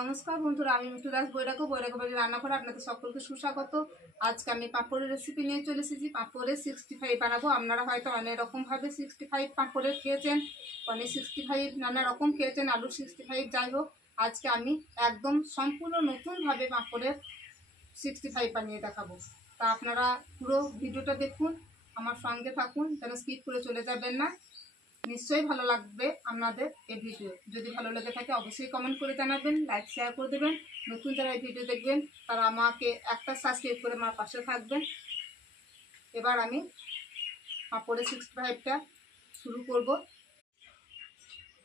নমস্কার বন্ধুরা, আমি মিঠু দাস বৈরাগ্য বাড়ি রান্নাঘরে আপনাদের সকলকে সুস্বাগত। আজকে আমি পাঁপড়ের রেসিপি নিয়ে চলে এসেছি। পাঁপড়ের 65 বানাবো। আপনারা হয়তো অনেক রকমভাবে 65 পাঁপড়ের খেয়েছেন, পনির 65 নানা রকম খেয়েছেন, আলু 65, যাই হোক আজকে আমি একদম সম্পূর্ণ নতুনভাবে পাঁপড়ের 65 বানিয়ে দেখাবো। তা আপনারা পুরো ভিডিওটা দেখুন, আমার সঙ্গে থাকুন, যেন স্কিপ করে চলে যাবেন না। নিশ্চয়ই ভালো লাগবে আপনাদের এই ভিডিও। যদি ভালো লেগে থাকে অবশ্যই কমেন্ট করে জানাবেন, লাইক শেয়ার করে দেবেন। নতুন যারা এই ভিডিও দেখবেন তারা আমাকে একটা সাবস্ক্রাইব করে আমার পাশে থাকবেন। এবার আমি পাঁপড়ের 65টা শুরু করব।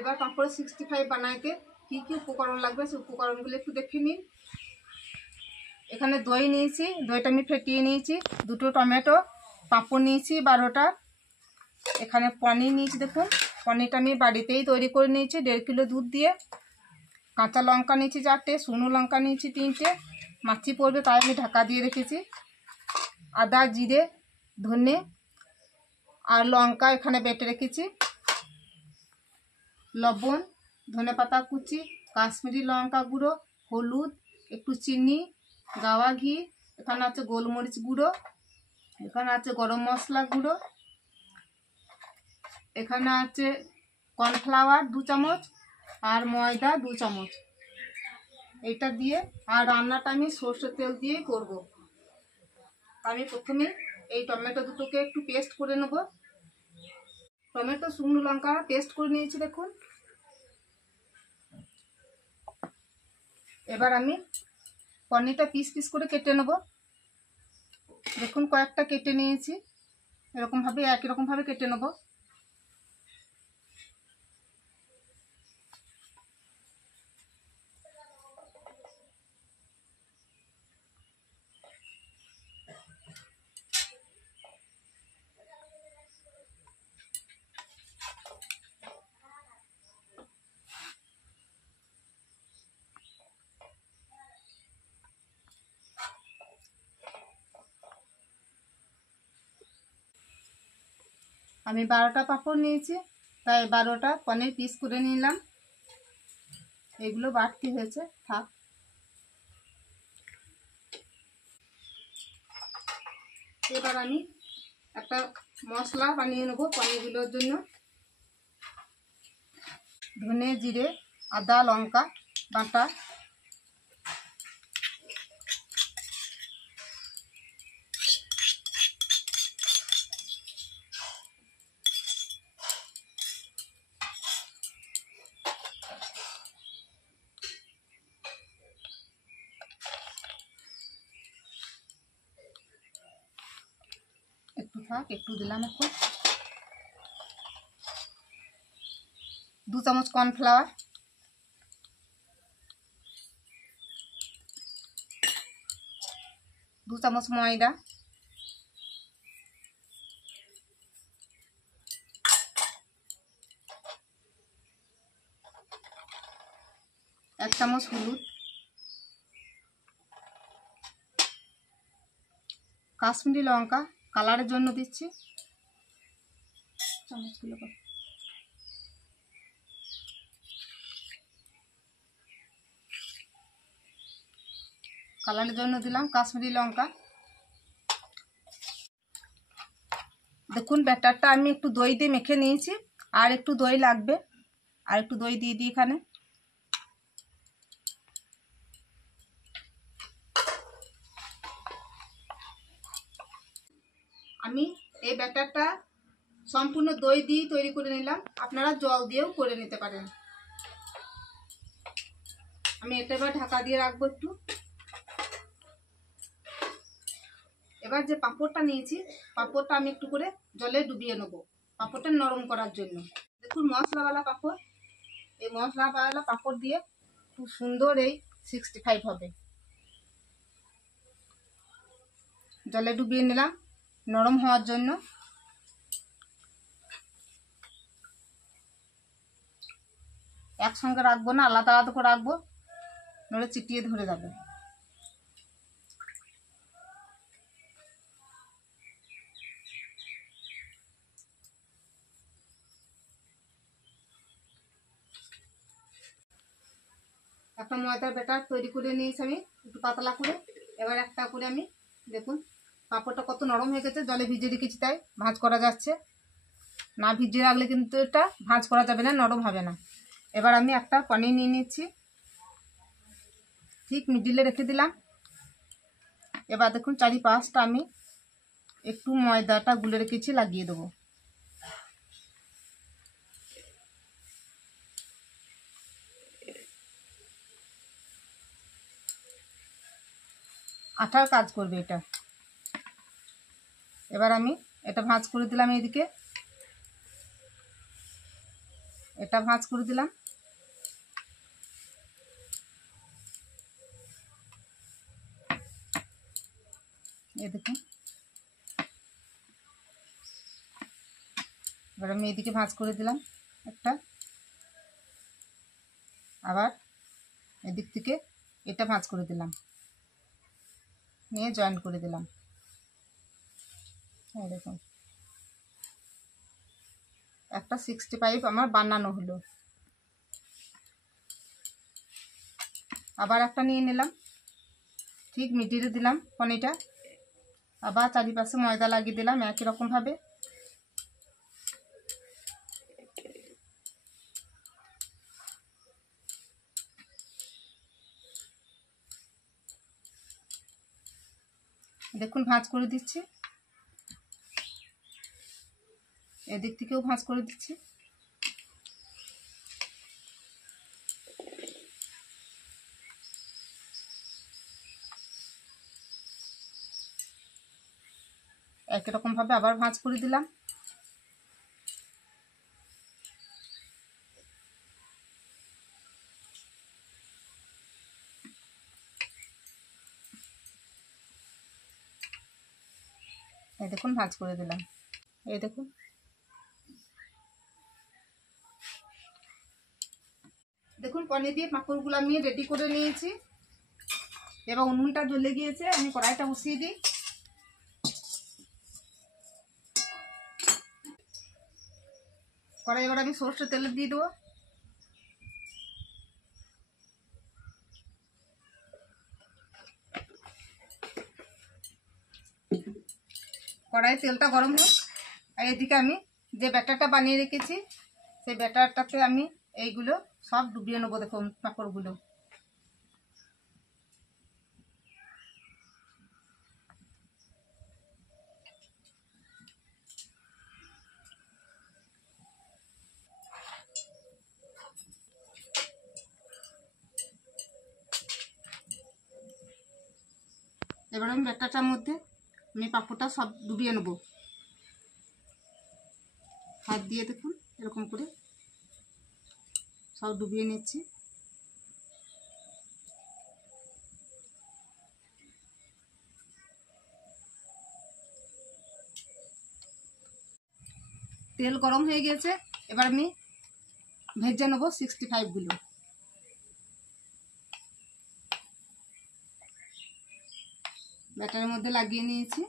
এবার পাঁপড়ের 65 বানাইতে কী কী উপকরণ লাগবে সেই উপকরণগুলো একটু দেখে নিন। এখানে দই নিয়েছি, দইটা আমি ফেটিয়ে নিয়েছি। দুটো টমেটো, পাঁপড় নিয়েছি 12টা। এখানে পনির নিয়েছি, দেখুন পনিরটা আমি বাড়িতেই তৈরি করে নিয়েছি 1.5 কিলো দুধ দিয়ে। কাঁচা লঙ্কা নিয়েছি 4টে, শুকনো লঙ্কা নিয়েছি 3টে, মাছি পড়বে তাই আমি ঢাকা দিয়ে রেখেছি। আদা, জিরে, ধনে আর লঙ্কা এখানে বেটে রেখেছি। লবণ, ধনেপাতা কুচি, কাশ্মীরি লঙ্কা গুঁড়ো, হলুদ, একটু চিনি, গাওয়া ঘি, এখানে আছে গোলমরিচ গুঁড়ো, এখানে আছে গরম মশলা গুঁড়ো, এখানে আছে কর্নফ্লাওয়ার 2 চামচ আর ময়দা 2 চামচ। এটা দিয়ে আর রান্নাটা আমি সরষের তেল দিয়েই করব। আমি প্রথমে এই টমেটো দুটোকে একটু পেস্ট করে নেব। টমেটো, শুকনো লঙ্কা পেস্ট করে নিয়েছি, দেখুন। এবার আমি পনিরটা পিস পিস করে কেটে নেব। দেখুন কয়েকটা কেটে নিয়েছি, এরকমভাবে একই রকমভাবে কেটে নেব। আমি 12টা পাঁপড় নিয়েছি, তাই 12টা পনির পিস করে নিলাম। এগুলো বাড়তি হয়েছে, থাক। এবার আমি একটা মশলা বানিয়ে নেব পনিরগুলোর জন্য। ধনে, জিরে, আদা, লঙ্কা বাটা, একটু থাক, একটু দিলাম এখন। 2 চামচ কর্নফ্লাওয়ার, 2 চামচ ময়দা, 1 চামচ হলুদ, কাশ্মীরি লঙ্কা কালারের জন্য দিচ্ছি। চামচগুলো কালারের জন্য দিলাম কাশ্মীরি লঙ্কা। দেখুন ব্যাটারটা আমি একটু দই দিয়ে মেখে নিয়েছি, আর একটু দই লাগবে, আর একটু দই দিয়ে দিই এখানে। আমি এই ব্যাটারটা সম্পূর্ণ দই দিয়ে তৈরি করে নিলাম, আপনারা জল দিয়েও করে নিতে পারেন। আমি এটা এবার ঢাকা দিয়ে রাখবো একটু। এবার যে পাঁপড়টা নিয়েছি, পাঁপড়টা আমি একটু করে জলে ডুবিয়ে নেবো পাঁপড়টা নরম করার জন্য। দেখুন মশলাওয়ালা পাঁপড়, এই মশলাওয়ালা পাঁপড় দিয়ে খুব সুন্দর এই 65 হবে। জলে ডুবিয়ে নিলাম নরম হওয়ার জন্য। একসঙ্গে রাখবো না, আলাদা আলাদা করে রাখবো, নইলে চিটিয়ে ধরে যাবে। একটা ময়দার ব্যাটার তৈরি করে নিয়েছি আমি একটু পাতলা করে। এবার একটা করে আমি দেখুন পাঁপড়টা কত নরম হয়ে গেছে, জলে ভিজিয়ে রেখেছি তাই ভাঁজ করা যাচ্ছে না, ভিজিয়ে রাখলে কিন্তু এটা ভাঁজ করা যাবে না, নরম হবে না। এবার আমি একটা পনির নিয়ে নিচ্ছি, ঠিক মিডিলে রেখে দিলাম। এবার দেখুন চারিপাশটা আমি একটু ময়দাটা গুলে রেখেছি লাগিয়ে দেবো। আঠার কাজ করবে এটা। এবার আমি এটা ভাঁজ করে দিলাম, এইদিকে এটা ভাঁজ করে দিলাম। এই দেখুন এবার আমি এদিকে ভাঁজ করে দিলাম একটা, আবার এদিক থেকে এটা ভাঁজ করে দিলাম, নিয়ে জয়েন করে দিলাম। এই দেখুন একটা 65 আমার বানানো হলো। আবার একটা নিয়ে নিলাম, ঠিক মিডিলে দিলাম পনিরটা, আবার চারিপাশে ময়দা লাগিয়ে দিলাম একই রকম ভাবে। দেখুন ভাঁজ করে দিচ্ছি, এদিক থেকেও ভাঁজ করে দিচ্ছি। একই রকম ভাবে আবার ভাঁজ করে দিলাম। এই দেখুন ভাঁজ করে দিলাম। এই দেখুন দেখুন পনির দিয়ে পাঁপড়গুলো আমি রেডি করে নিয়েছি। এবার উনুনটা জ্বলে গিয়েছে, আমি কড়াইটা বসিয়ে দিই। কড়াই এবার আমি সরষের তেল দিয়ে দেবো। কড়াই তেলটা গরম হোক, আর এদিকে আমি যে ব্যাটারটা বানিয়ে রেখেছি সেই ব্যাটারটাতে আমি এইগুলো সব ডুবিয়ে নেবো। দেখুন পাঁপড়গুলো এবার আমি ব্যাটারটার মধ্যে আমি পাঁপড়টা সব ডুবিয়ে নেবো হাত দিয়ে। দেখুন এরকম করে সব ডুবিয়ে নিচ্ছি। তেল গরম হয়ে গেছে, এবার আমি ভেজে নেবো 65গুলো। ব্যাটারের মধ্যে লাগিয়ে নিয়েছি।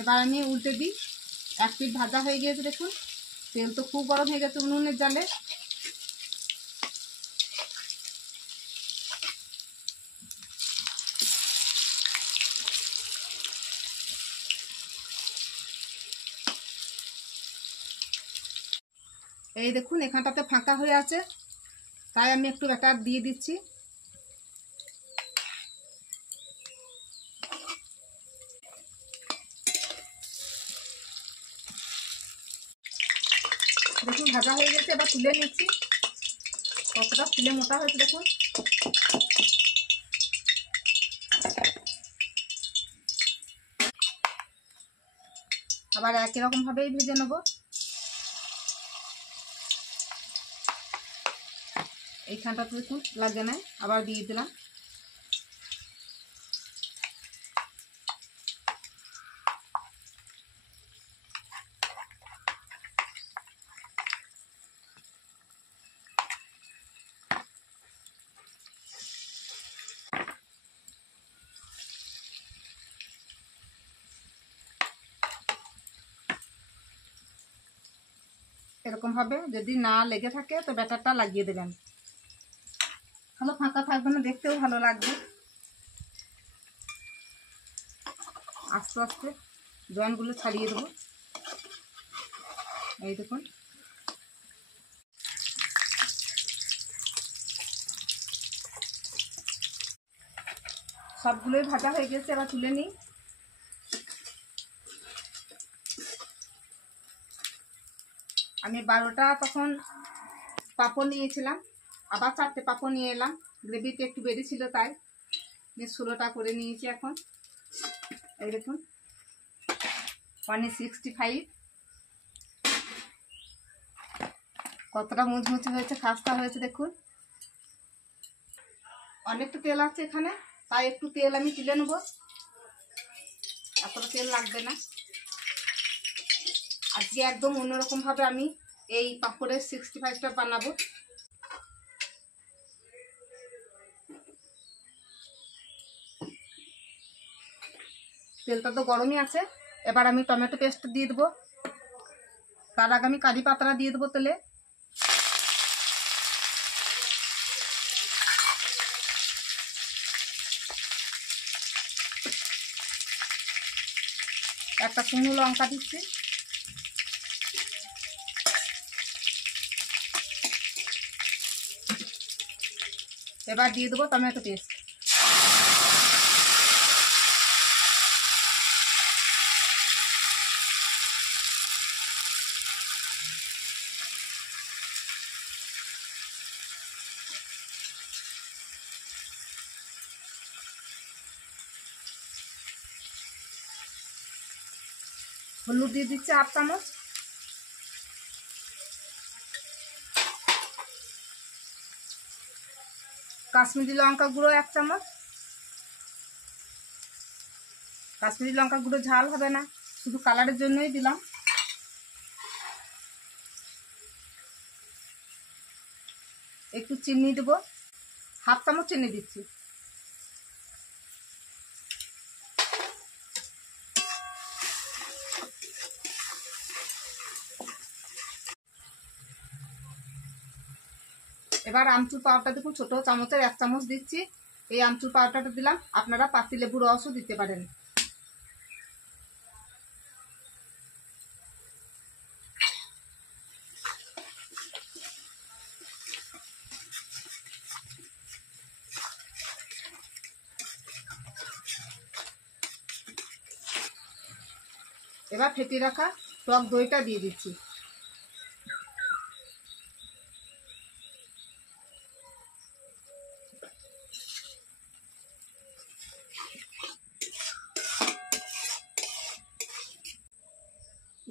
এবার আমি উল্টে দিই। এক পিঠ ভাজা হয়ে গিয়েছে, দেখুন তেল তো খুব গরম হয়ে গেছে উনুনের জালে। এই দেখুন এখানটাতে ফাঁকা হয়ে আছে, তাই আমি একটু ব্যাটার দিয়ে দিচ্ছি। দেখুন ভাজা হয়ে গেছে, এবার তুলে নিচ্ছি। কতটা ফুলে মোটা হয়েছে দেখুন। আবার একই রকম ভাবেই ভেজে নেব। এইখানটাতে দেখুন লাগে না, আবার দিয়ে দিলাম। এরকম ভাবে যদি না লেগে থাকে তো ব্যাটারটা লাগিয়ে দেবেন, ভালো ফাঁকা থাকবে না, দেখতেও ভালো লাগবে। আস্তে আস্তে জয়েন্টগুলো ছাড়িয়ে দেবো। এই দেখুন সবগুলোই ভাজা হয়ে গেছে, এবার তুলে নিই। আমি 12টা তখন পাঁপড় নিয়েছিলাম, আবার 4টে পাঁপড় নিয়ে এলাম, গ্রেভিতে একটু বেশি ছিল তাই 16টা করে নিয়েছি। এখন এই দেখুন পনির 65 কতটা মুচমুচে হয়েছে, খাস্তা হয়েছে দেখুন। অনেকটা তেল আছে এখানে, তাই একটু তেল আমি তুলে নেব, এতটা তেল লাগবে না। আজকে একদম অন্যরকম ভাবে আমি এই পাঁপড়ের 65টা বানাবো। তেলটা তো গরমই আছে, এবার আমি টমেটো পেস্ট দিয়ে দেবো। তার আগে আমি কারি পাতা দিয়ে দেবো তেলে। একটা শুকনো লঙ্কা দিচ্ছি, এবার দিয়ে দেবো টমেটো পেস্ট। হলুদ দিয়ে দিচ্ছি 1/2 চামচ, কাশ্মীরি লঙ্কা গুঁড়ো 1 চামচ। কাশ্মীরি লঙ্কা গুঁড়ো ঝাল হবে না, শুধু কালারের জন্যই দিলাম। একটু চিনি দেবো, 1/2 চামচ চিনি দিচ্ছি। এবার আমচুর পাউডারটা দেখুন ছোট চামচের 1 চামচ দিচ্ছি। এই আমচুর পাউডারটা দিলাম, আপনারা পাতি লেবুর রসও দিতে পারেন। এবার ফেটিয়ে রাখা টক দইটা দিয়ে দিচ্ছি।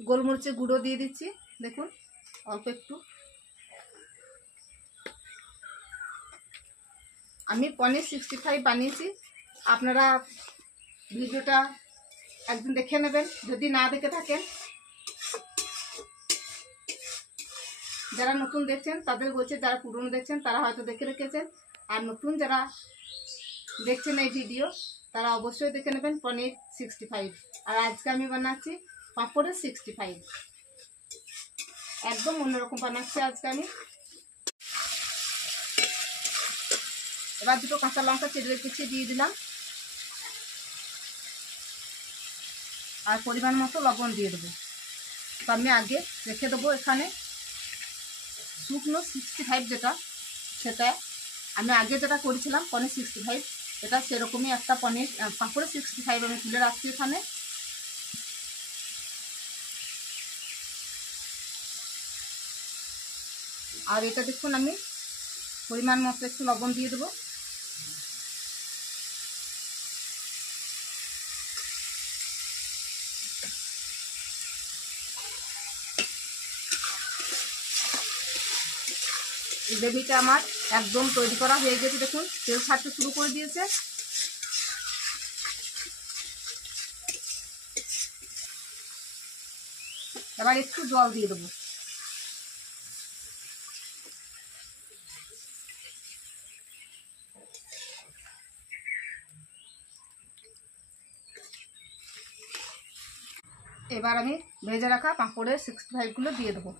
গোলমরিচের গুঁড়ো দিয়ে দিচ্ছি, দেখুন অল্প একটু। আমি পনির 65 বানিয়েছি, আপনারা ভিডিওটা একদিন দেখে নেবেন যদি না দেখে থাকেন। যারা নতুন দেখছেন তাদের বলছে, যারা পুরনো দেখছেন তারা হয়তো দেখে রেখেছেন, আর নতুন যারা দেখছেন এই ভিডিও তারা অবশ্যই দেখে নেবেন পনির 65। আর আজকে আমি বানাচ্ছি পাঁপড়ের 65, একদম অন্যরকম বানাচ্ছি আজকে আমি। এবার 2টো কাঁচা লঙ্কা চিড়ে কুচিয়ে দিয়ে দিলাম, আর পরিমাণ মতো লবণ দিয়ে দেবো। তো আমি আগে রেখে দেবো এখানে শুকনো 65 যেটা, সেটা আমি আগে যেটা করেছিলাম পনির 65, এটা সেরকমই একটা পনির পাঁপড়ের 65 আমি তুলে রাখছি এখানে। আর এটা দেখুন আমি পরিমাণ মতো একটু লবণ দিয়ে দেবো। গ্রেভিটা আমার একদম তৈরি করা হয়ে গেছে। দেখুন তেল ছাড়তে শুরু করে দিয়েছে। এবার একটু জল দিয়ে দেবো। এবার আমি ভেজে রাখা পাঁপড়ের 65গুলো দিয়ে দেবো।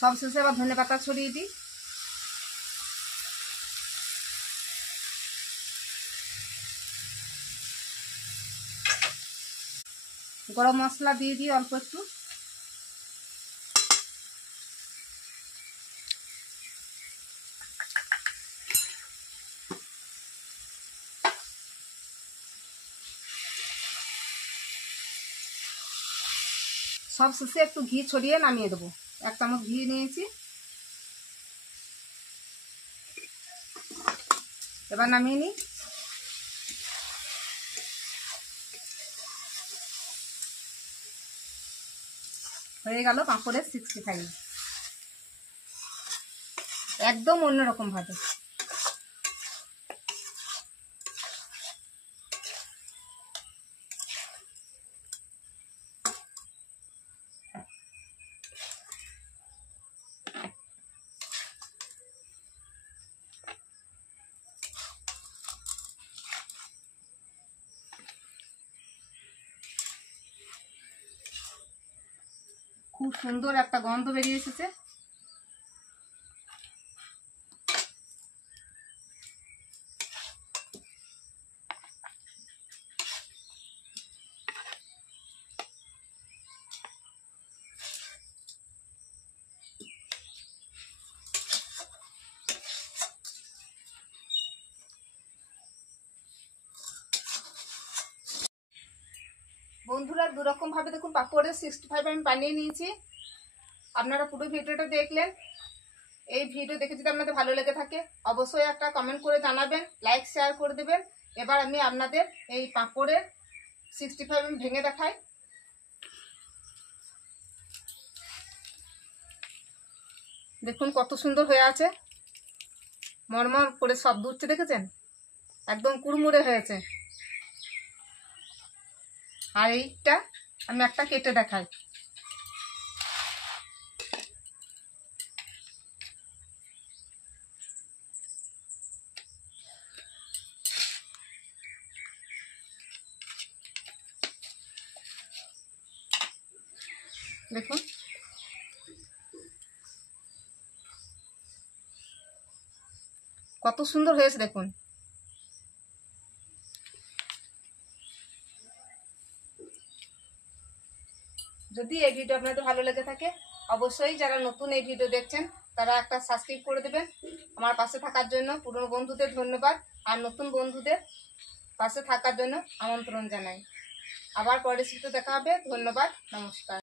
সব শেষে আবার ধনে পাতা ছড়িয়ে দিই। গরম মশলা দিয়ে দিই অল্প একটু। সব শেষে একটু ঘি ছড়িয়ে নামিয়ে দেবো। 1 চামচ ঘি নিয়েছি। এবার নামিয়ে নিই। হয়ে গেল পাঁপড়ের 65, একদম অন্যরকম ভাবে। খুব সুন্দর একটা গন্ধ বেরিয়ে এসেছে। বন্ধুরা দুরকম ভাবে দেখুন পাঁপড়ের 65 আমি বানিয়ে নিয়েছি। আপনারা পুরো ভিডিওটা দেখলেন। এই ভিডিও দেখে যদি আপনাদের ভালো লেগে থাকে অবশ্যই একটা কমেন্ট করে জানাবেন, লাইক শেয়ার করে দেবেন। এবার আমি আপনাদের এই পাঁপড়ের 65 আমি ভেঙে দেখাই। দেখুন কত সুন্দর হয়ে আছে, মরমর করে শব্দ উঠছে, দেখেছেন? একদম কুড়মুড়ে হয়েছে। আর এইটা আমি একটা কেটে দেখাই। দেখুন কত সুন্দর হয়েছে। দেখুন যদি এই ভিডিও আপনাদের ভালো লেগে থাকে অবশ্যই যারা নতুন এই ভিডিও দেখছেন তারা একটা সাবস্ক্রাইব করে দেবেন। আমার পাশে থাকার জন্য পুরনো বন্ধুদের ধন্যবাদ, আর নতুন বন্ধুদের পাশে থাকার জন্য আমন্ত্রণ জানাই। আবার পরের ভিডিওতে দেখা হবে। ধন্যবাদ, নমস্কার।